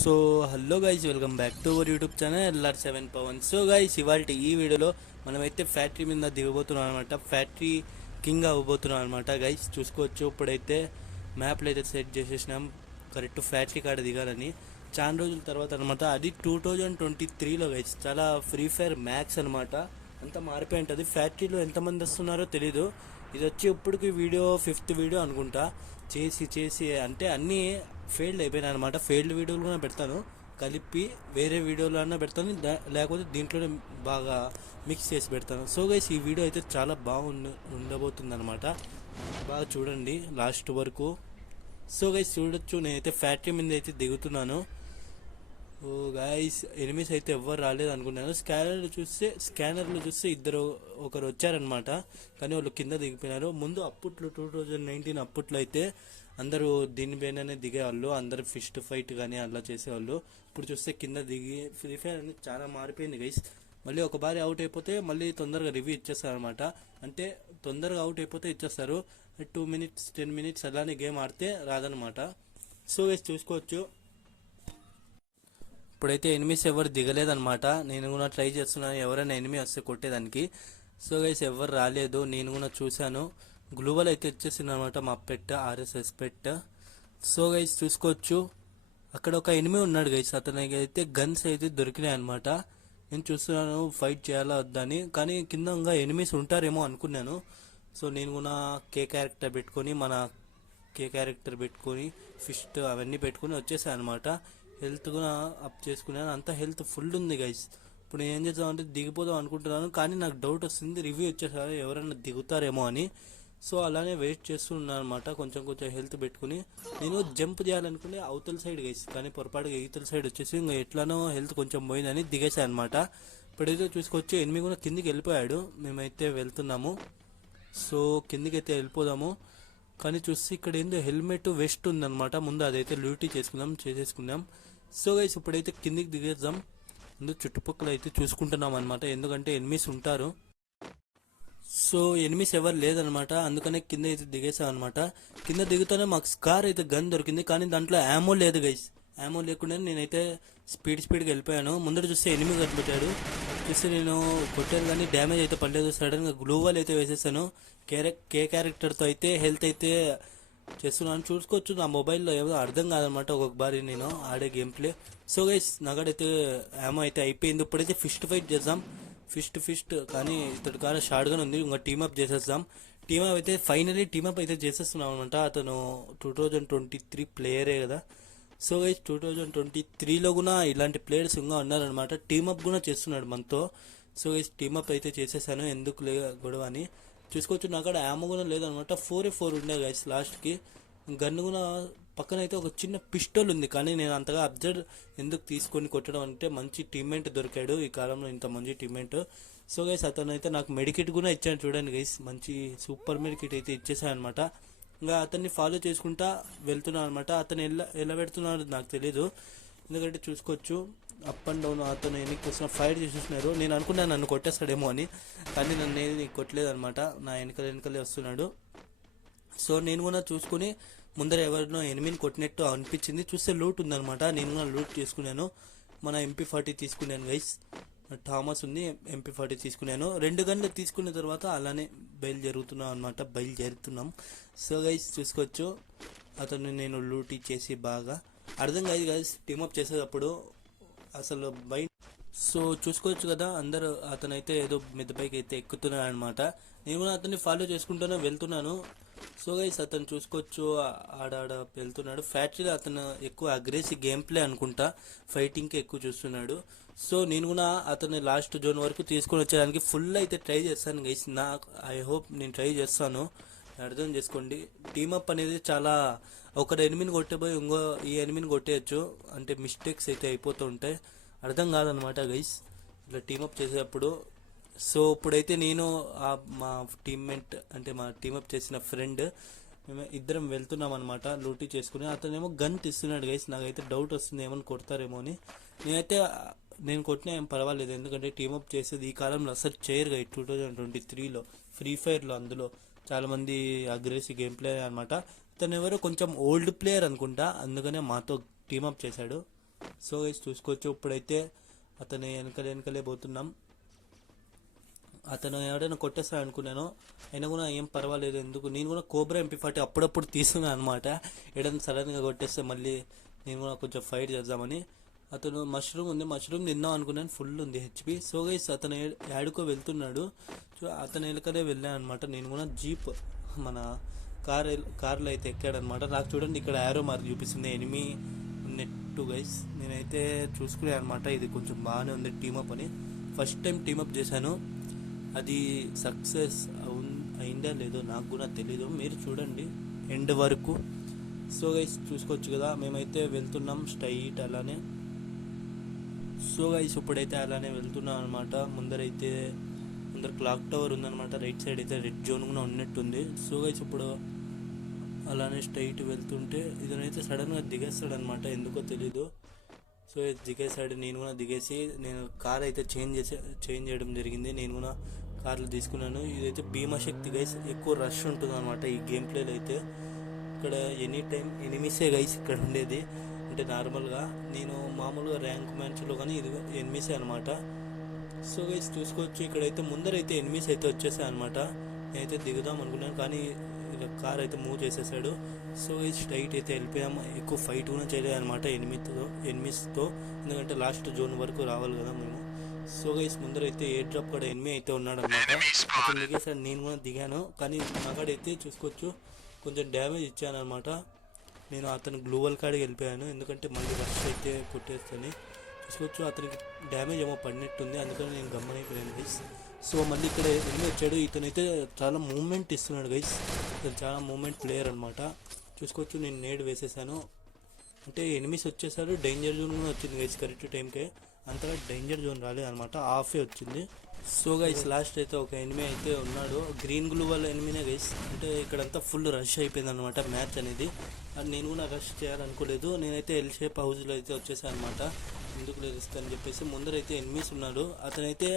So hello guys, welcome back to our YouTube channel LR7 Pavan. So guys, ఇవాళ ఈ వీడియోలో మనమైతే ఫ్యాక్టరీ మీద దిగబోతున్నాం అనమాట. ఫ్యాక్టరీ కింగ్ అవ్వబోతున్నాం అనమాట. గైస్ చూసుకోవచ్చు, ఇప్పుడైతే మ్యాప్లో అయితే సెట్ చేసేసినాం కరెక్ట్ ఫ్యాక్టరీ కాడ దిగాలని. చాలా రోజుల తర్వాత అనమాట, అది 2023లో గైస్. చాలా ఫ్రీ ఫైర్ మ్యాక్స్ అనమాట, అంతా మారిపోయి ఉంటుంది. ఫ్యాక్టరీలో ఎంతమంది వస్తున్నారో తెలీదు. ఇది వచ్చి ఇప్పటికి వీడియో 5th వీడియో అనుకుంటా. చేసి చేసి అంటే అన్నీ ఫెయిల్డ్ అయిపోయినాయి అనమాట. ఫెయిల్డ్ వీడియోలు కూడా పెడతాను, కలిపి వేరే వీడియోలో అన్నా పెడతాను, లేకపోతే దీంట్లోనే బాగా మిక్స్ చేసి పెడతాను. సో గైస్, ఈ వీడియో అయితే చాలా ఉండబోతుంది అనమాట. బాగా చూడండి లాస్ట్ వరకు. సో గైస్ చూడొచ్చు, నేనైతే ఫ్యాక్టరీ మీద అయితే దిగుతున్నాను. ఓ గైస్, ఎనిమిస్ అయితే ఎవ్వరు రాలేదు అనుకున్నాను. స్కానర్లు చూస్తే ఒకరు వచ్చారనమాట, కానీ వాళ్ళు కింద దిగిపోయినారు. ముందు అప్పట్లో 2019 అప్పట్లో అయితే అందరూ దీనిపైననే దిగేవాళ్ళు, అందరూ ఫిస్ట్ ఫైట్ కానీ అలా చేసేవాళ్ళు. ఇప్పుడు చూస్తే కింద దిగి ఫ్రీ ఫైర్ అనేది చాలా మారిపోయింది గైస్. మళ్ళీ ఒక బారి అవుట్ అయిపోతే మళ్ళీ తొందరగా రివ్యూ ఇచ్చేస్తారు అనమాట. అంటే తొందరగా అవుట్ అయిపోతే ఇచ్చేస్తారు. 2 minutes 10 minutes అలానే గేమ్ ఆడితే రాదనమాట. సో గైస్ చూసుకోవచ్చు, ఇప్పుడైతే ఎనిమిస్ ఎవరు దిగలేదనమాట. నేను కూడా ట్రై చేస్తున్నాను ఎవరైనా ఎనిమి వస్తే కొట్టేదానికి. సో గైస్ ఎవరు రాలేదు, నేను కూడా చూశాను. గ్లూవల్ అయితే వచ్చేసింది అనమాట, మా పెట్ RSS పెట్. సో గైస్ చూసుకోవచ్చు, అక్కడ ఒక ఎనిమి ఉన్నాడు గైస్. అతనికి అయితే గన్స్ అయితే దొరికినాయి అనమాట. నేను చూస్తున్నాను ఫైట్ చేయాలా వద్దని, కానీ కింద ఇంకా ఎనిమిస్ ఉంటారేమో అనుకున్నాను. సో నేను కూడా కే క్యారెక్టర్ పెట్టుకొని ఫిస్ట్ అవన్నీ పెట్టుకొని వచ్చేసాను అనమాట. హెల్త్ కూడా అప్ చేసుకున్నాను, అంత హెల్త్ ఫుల్ ఉంది గైస్. ఇప్పుడు నేను ఏం చేద్దామంటే దిగిపోదాం అనుకుంటున్నాను, కానీ నాకు డౌట్ వస్తుంది రివ్యూ వచ్చేసారు ఎవరైనా దిగుతారేమో అని. సో అలానే వెయిట్ చేస్తున్నాను అనమాట, కొంచెం కొంచెం హెల్త్ పెట్టుకుని. నేను జంప్ చేయాలనుకుని అవతల సైడ్ గైస్, కానీ పొరపాటుగా ఈతల సైడ్ వచ్చేసి ఇంకా ఎట్లానో హెల్త్ కొంచెం పోయిందని దిగేసాను అనమాట. ఇప్పుడైతే చూసుకొచ్చి ఎనిమిది కూడా కిందికి వెళ్ళిపోయాడు, మేమైతే వెళ్తున్నాము. సో కిందికి అయితే వెళ్ళిపోదాము. కానీ చూస్తే ఇక్కడ ఏందో హెల్మెట్ వెస్ట్ ఉందన్నమాట. ముందు అదైతే లూటీ చేసేసుకున్నాం. సో గైస్ ఇప్పుడైతే కిందికి దిగేద్దాం. ముందు చుట్టుపక్కల అయితే చూసుకుంటున్నాం అనమాట, ఎందుకంటే ఎనిమిస్ ఉంటారు. సో ఎనిమిస్ ఎవరు లేదనమాట, అందుకనే కింద అయితే దిగేసాం అనమాట. కింద దిగుతానే మాకు స్కార్ అయితే గన్ దొరికింది, కానీ దాంట్లో యామో లేదు గైస్. యామో లేకుండా నేనైతే స్పీడ్గా వెళ్ళిపోయాను. ముందర చూస్తే ఎనిమిది కనిపెట్టాడు. చూస్తే నేను కొట్టాను, కానీ డ్యామేజ్ అయితే పడలేదు. సడన్గా గ్లూవాల్ అయితే వేసేసాను. కే క్యారెక్టర్తో అయితే హెల్త్ అయితే చేస్తున్నాను. చూసుకోవచ్చు, నా మొబైల్లో ఏమో అర్థం కాదనమాట ఒక్కొక్కసారి నేను ఆడే game play. So guys నాకడైతే ammo అయితే అయిపోయింది. ఇప్పుడైతే ఫిస్ట్ ఫైట్ చేద్దాం. ఫిస్ట్ కానీ ఇతడు కాడ షార్ట్గానే ఉంది, ఇంకా టీమప్ చేసేద్దాం. టీమప్ అయితే ఫైనలీ టీమప్ అయితే చేసేస్తున్నాం అనమాట. అతను 2023 ప్లేయరే కదా. సో గైస్ 2023లో కూడా ఇలాంటి ప్లేయర్స్ ఇంకా ఉన్నారనమాట. టీమప్ కూడా చేస్తున్నాడు మనతో. సో గైస్ టీమప్ అయితే చేసేసాను, ఎందుకు గొడవ అని. చూసుకోవచ్చు, నా కాడ యామో కూడా లేదనమాట. 4 ఉండే గైస్ లాస్ట్కి. గన్ను కూడా పక్కన అయితే ఒక చిన్న పిస్టల్ ఉంది, కానీ నేను అంతగా అబ్జర్వ్ ఎందుకు తీసుకొని కొట్టడం అంటే మంచి టీమ్మేట్ దొరికాడు ఈ కాలంలో, ఇంత మంచి టీమ్మేట్. సో గైస్ అతను అయితే నాకు మెడికిట్ కూడా ఇచ్చాను, చూడండి గైస్. మంచి సూపర్ మెడికిట్ అయితే ఇచ్చేసాను అనమాట. ఇంకా అతన్ని ఫాలో చేసుకుంటా వెళ్తున్నాను అనమాట. అతను ఎలా పెడుతున్నాడు నాకు తెలీదు, ఎందుకంటే చూసుకోవచ్చు అప్ అండ్ డౌన్ అతను ఎన్నికి వస్తున్న ఫైర్ చేసేస్తున్నారు. నేను అనుకున్నాను నన్ను కొట్టేస్తాడేమో అని, కానీ నన్ను ఏది కొట్టలేదు అనమాట. నా వెనకలే వస్తున్నాడు. సో నేను కూడా చూసుకుని ముందర ఎవరినో ఎనిమిది కొట్టినట్టు అనిపించింది. చూస్తే లూట్ ఉందనమాట, నేను కూడా లూట్ చేసుకున్నాను. మన MP40 తీసుకున్నాను గైస్. థామస్ ఉంది, MP40 తీసుకున్నాను. 2 గన్లు తీసుకున్న తర్వాత అలానే బయలుదేరుతున్నాం. సో గైస్ చూసుకోవచ్చు, అతను నేను లూట్ ఇచ్చేసి బాగా అర్థం కాదు గైస్ టీమప్ చేసేటప్పుడు అసలు సో చూసుకోవచ్చు కదా, అందరూ అతనైతే ఏదో మిద్ద పైకి అయితే ఎక్కుతున్నాడు అనమాట. నేను కూడా అతన్ని ఫాలో చేసుకుంటూనే వెళ్తున్నాను. సో గైస్ అతను చూసుకోవచ్చు, ఆడ వెళ్తున్నాడు. ఫ్యాక్టరీలో అతను ఎక్కువ అగ్రెసివ్ గేమ్ ప్లే అనుకుంటా, ఫైటింగ్కి ఎక్కువ చూస్తున్నాడు. సో నేను కూడా అతన్ని లాస్ట్ జోన్ వరకు తీసుకొని వచ్చేదానికి ఫుల్ అయితే ట్రై చేస్తాను గైస్. ఐ హోప్ నేను ట్రై చేస్తాను, అర్థం చేసుకోండి. టీమప్ అనేది చాలా, ఒకరు ఎనిమిది కొట్టేపోయి ఈ ఎనిమిది కొట్టేయచ్చు, అంటే మిస్టేక్స్ అయితే అయిపోతూ ఉంటాయి, అర్థం కాదనమాట గైస్ ఇట్లా టీమప్ చేసేటప్పుడు. సో ఇప్పుడైతే నేను మా టీమ్మేట్ అంటే మా టీమప్ చేసిన ఫ్రెండ్ మేము ఇద్దరం వెళ్తున్నాం అనమాట లూటీ చేసుకుని. అతనేమో గన్ తీస్తున్నాడు గైస్, నాకైతే డౌట్ వస్తుంది ఏమని కొడతారేమో అని. నేను కొట్టినా ఏం పర్వాలేదు, ఎందుకంటే టీమప్ చేసేది ఈ కాలంలో అసలు చేయరు గైస్. 2023లో ఫ్రీ ఫైర్లో అందులో చాలామంది అగ్రెసివ్ గేమ్ ప్లేయర్ అనమాట. తను ఎవరో కొంచెం ఓల్డ్ ప్లేయర్ అనుకుంటా, అందుకనే మాతో టీమప్ చేశాడు. సో గైస్ చూసుకోవచ్చు ఇప్పుడైతే అతని వెనకలే పోతున్నాం. అతను ఎవరైనా కొట్టేస్తాడు అనుకున్నాను, అయినా కూడా ఏం పర్వాలేదు. ఎందుకు నేను కూడా కోబ్రా MP40 అప్పుడప్పుడు తీసుకున్నాను అనమాట. ఏదైనా సడన్గా కొట్టేస్తే మళ్ళీ నేను కూడా కొంచెం ఫైట్ చేద్దామని. అతను మష్రూమ్ ఉంది, మష్రూమ్ తిందాం అనుకున్నాను, ఫుల్ ఉంది HP. సో గైస్ అతను యాడుకో వెళ్తున్నాడు, అతను వెనకలే వెళ్ళాను అనమాట. నేను కూడా జీప్ మన కార్లో అయితే ఎక్కాడనమాట. నాకు చూడండి ఇక్కడ యారో మార్క్ చూపిస్తుంది, ఎనిమి నెట్టు గైస్. నేనైతే చూసుకునే అనమాట, ఇది కొంచెం బాగానే ఉంది టీమప్ అని. ఫస్ట్ టైం టీమప్ చేశాను, అది సక్సెస్ అయిందా లేదో నాకు కూడా తెలీదు, మీరు చూడండి ఎండ్ వరకు. సో గైస్ చూసుకోవచ్చు కదా, మేమైతే వెళ్తున్నాం స్ట్రైట్ అలానే. సో గైస్ ఇప్పుడైతే అలానే వెళ్తున్నాం అనమాట. ముందర క్లాక్ టవర్ ఉందన్నమాట, రైట్ సైడ్ అయితే రెడ్ జోన్ కూడా ఉన్నట్టుంది. సో గైస్ ఇప్పుడు అలానే స్ట్రైట్ వెళ్తుంటే ఇదనైతే సడన్గా దిగేస్తాడనమాట, ఎందుకో తెలీదు. సో దిగేసాడు, నేను కూడా దిగేసి నేను కార్ అయితే చేంజ్ చేయడం జరిగింది. నేను కూడా కార్లు తీసుకున్నాను. ఇదైతే భీమాశక్తి గైస్, ఎక్కువ రష్ ఉంటుంది అనమాట ఈ గేమ్ ప్లేలో అయితే. ఇక్కడ ఎనీ టైం ఎనిమిసే గైస్ ఇక్కడ ఉండేది, అంటే నార్మల్గా నేను మామూలుగా ర్యాంక్ మ్యాచ్లో కానీ ఇది ఎనిమిసే అనమాట. సో గైస్ చూసుకోవచ్చు ఇక్కడైతే ముందరైతే ఎనిమిస్ అయితే వచ్చేసాయి అనమాట. నేనైతే దిగుదాం అనుకున్నాను కానీ కార్ అయితే మూవ్ చేసేసాడు. సో గైస్ స్ట్రైట్ అయితే వెళ్ళిపోయాము, ఎక్కువ ఫైట్ కూడా చేయలేదు అనమాట ఎనిమిస్తో, ఎందుకంటే లాస్ట్ జోన్ వరకు రావాలి కదా మేము. సో గైస్ ముందరైతే ఎయిర్ డ్రాప్ కూడా ఎనిమి అయితే ఉన్నాడు అనమాట. అతను దిగేసాడు, నేను కూడా దిగాను, కానీ నాకాడైతే చూసుకోవచ్చు కొంచెం డ్యామేజ్ ఇచ్చాను అనమాట. నేను అతను గ్లూవల్ కాడికి వెళ్ళిపోయాను, ఎందుకంటే మళ్ళీ రష్ అయితే కొట్టేస్తాను. చూసుకోవచ్చు అతనికి డ్యామేజ్ ఏమో పడినట్టుంది, అందుకని నేను గమ్మనైపోయాను గైస్. సో మళ్ళీ ఇక్కడ ఎన్ని వచ్చాడు, ఇతనైతే చాలా మూమెంట్ ఇస్తున్నాడు గైస్, ఇతను చాలా మూమెంట్ ప్లేయర్ అనమాట. చూసుకోవచ్చు నేను నేడు వేసేసాను, అంటే ఎనిమిస్ వచ్చేసారు, డేంజర్ జోన్ కూడా వచ్చింది గైస్ కరెక్ట్ టైంకే. అంతగా డేంజర్ జోన్ రాలేదనమాట, ఆఫే వచ్చింది. సో గైస్ లాస్ట్ అయితే ఒక ఎనిమి అయితే ఉన్నాడు, గ్రీన్ గ్లూ వల్ల ఎనిమినే గైస్. అంటే ఇక్కడంతా ఫుల్ రష్ అయిపోయింది అనమాట మ్యాచ్ అనేది. అది నేను కూడా రష్ చేయాలనుకోలేదు, నేనైతే ఎల్ షేప్ హౌస్లో అయితే వచ్చేసాను అనమాట. ఎందుకు రిస్క్ అని చెప్పేసి ముందరైతే ఎనిమిస్ ఉన్నాడు, అతనైతే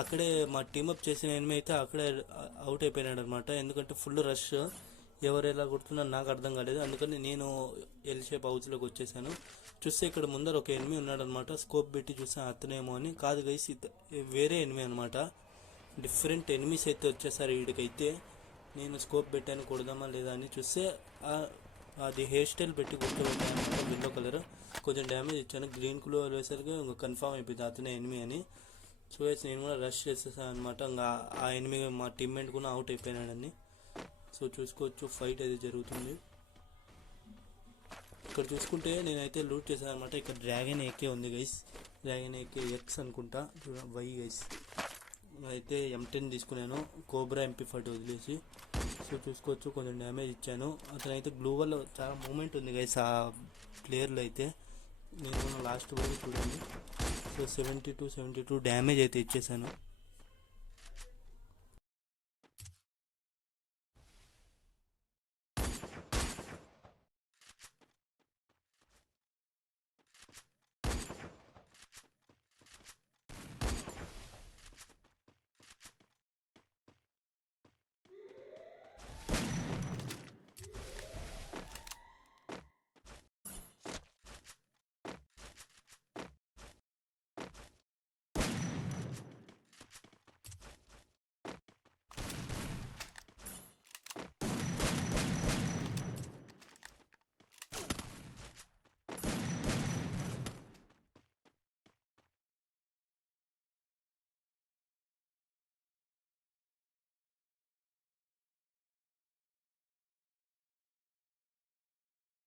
అక్కడే మా టీమప్ చేసిన ఎనిమి అయితే అక్కడే అవుట్ అయిపోయినాడు అనమాట. ఎందుకంటే ఫుల్ రష్, ఎవరు ఎలా కొడుతున్నారు నాకు అర్థం కాలేదు, అందుకని నేను ఎల్ షేప్ హౌస్లోకి వచ్చేసాను. చూస్తే ఇక్కడ ముందర ఒక ఎనిమి ఉన్నాడు అనమాట, స్కోప్ పెట్టి చూస్తే అతనేమో అని, కాదు గైస్ వేరే ఎనిమి అనమాట. డిఫరెంట్ ఎనిమిస్ అయితే వచ్చేసారు వీడికైతే. నేను స్కోప్ పెట్టాను కొడదామా లేదా అని చూస్తే అది హెయిర్ స్టైల్ పెట్టి గుర్తుపెట్టాను అనమాట, ఎల్లో కలర్. కొంచెం డ్యామేజ్ ఇచ్చాను, గ్రీన్ కలర్ వేసరికి ఇంకా కన్ఫామ్ అయిపోయింది అతనే ఎనిమి అని. సో నేను కూడా రష్ చేసేసాను అనమాట, ఇంకా ఆ ఎనిమి మా టీమ్మేట్ కూడా అవుట్ అయిపోయినాడని. సో చూసుకోవచ్చు ఫైట్ అయితే జరుగుతుంది. ఇక్కడ చూసుకుంటే నేనైతే లూట్ చేశాను అనమాట. ఇక్కడ డ్రాగన్ ఏకే ఉంది గైస్, డ్రాగన్ ఏకే ఎక్స్ అనుకుంటా, వై గైస్. అయితే M10 తీసుకున్నాను, కోబ్రా MP40 వదిలేసి. సో చూసుకోవచ్చు కొంచెం డ్యామేజ్ ఇచ్చాను. అతనైతే గ్లూ వల్ల చాలా మూమెంట్ ఉంది గైస్ ఆ ప్లేయర్లో అయితే, నేను లాస్ట్ వరకు చూడండి. సో 72 డ్యామేజ్ అయితే ఇచ్చేసాను.